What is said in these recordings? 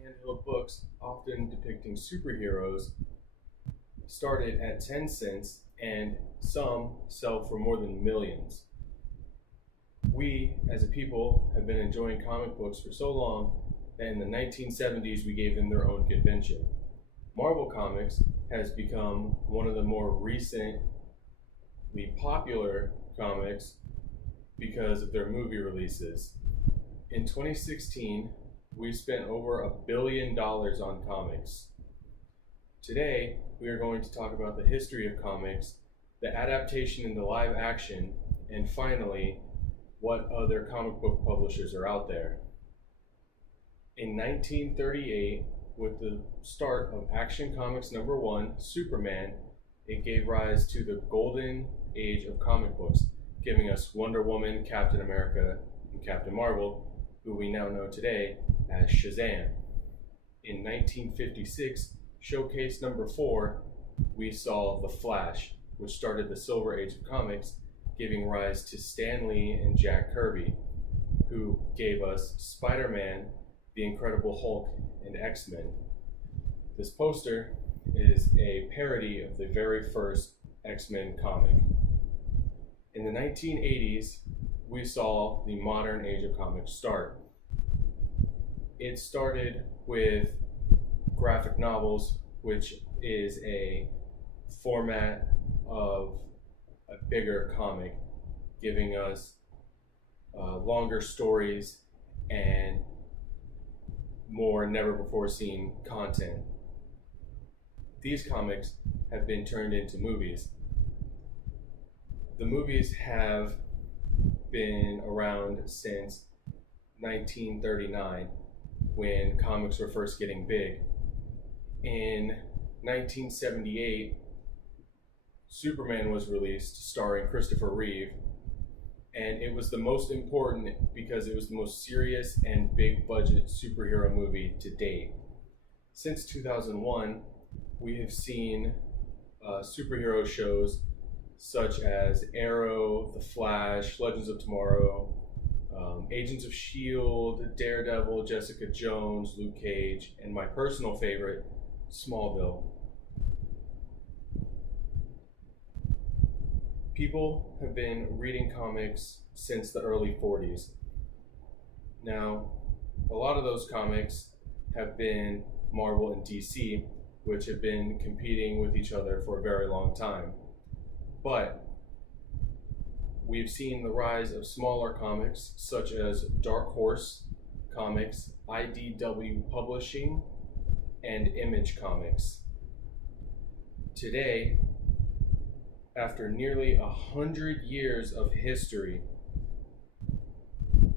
handheld books, often depicting superheroes, started at 10 cents and some sell for more than millions. We, as a people, have been enjoying comic books for so long that in the 1970s we gave them their own convention. Marvel Comics has become one of the more recently popular comics because of their movie releases. In 2016, we spent over $1 billion on comics. Today, we are going to talk about the history of comics, the adaptation into live action, and finally, what other comic book publishers are out there. In 1938, with the start of Action Comics #1, Superman, it gave rise to the golden age of comic books, giving us Wonder Woman, Captain America, and Captain Marvel, who we now know today as Shazam. In 1956, Showcase #4, we saw The Flash, which started the Silver Age of comics, giving rise to Stan Lee and Jack Kirby, who gave us Spider-Man, The Incredible Hulk, and X-Men. This poster is a parody of the very first X-Men comic. In the 1980s, we saw the modern age of comics start. It started with graphic novels, which is a format of a bigger comic, giving us longer stories and more never before seen content. These comics have been turned into movies. The movies have been around since 1939, when comics were first getting big. In 1978, Superman was released, starring Christopher Reeve, and it was the most important because it was the most serious and big budget superhero movie to date. Since 2001, we have seen superhero shows such as Arrow, The Flash, Legends of Tomorrow, Agents of S.H.I.E.L.D., Daredevil, Jessica Jones, Luke Cage, and my personal favorite, Smallville. People have been reading comics since the early 40s. Now, a lot of those comics have been Marvel and DC, which have been competing with each other for a very long time. But we've seen the rise of smaller comics such as Dark Horse Comics, IDW Publishing, and Image Comics. Today, after nearly 100 years of history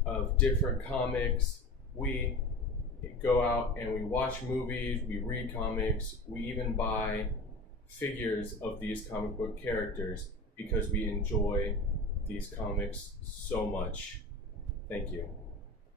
of different comics, we go out and we watch movies, we read comics, we even buy figures of these comic book characters because we enjoy these comics so much. Thank you.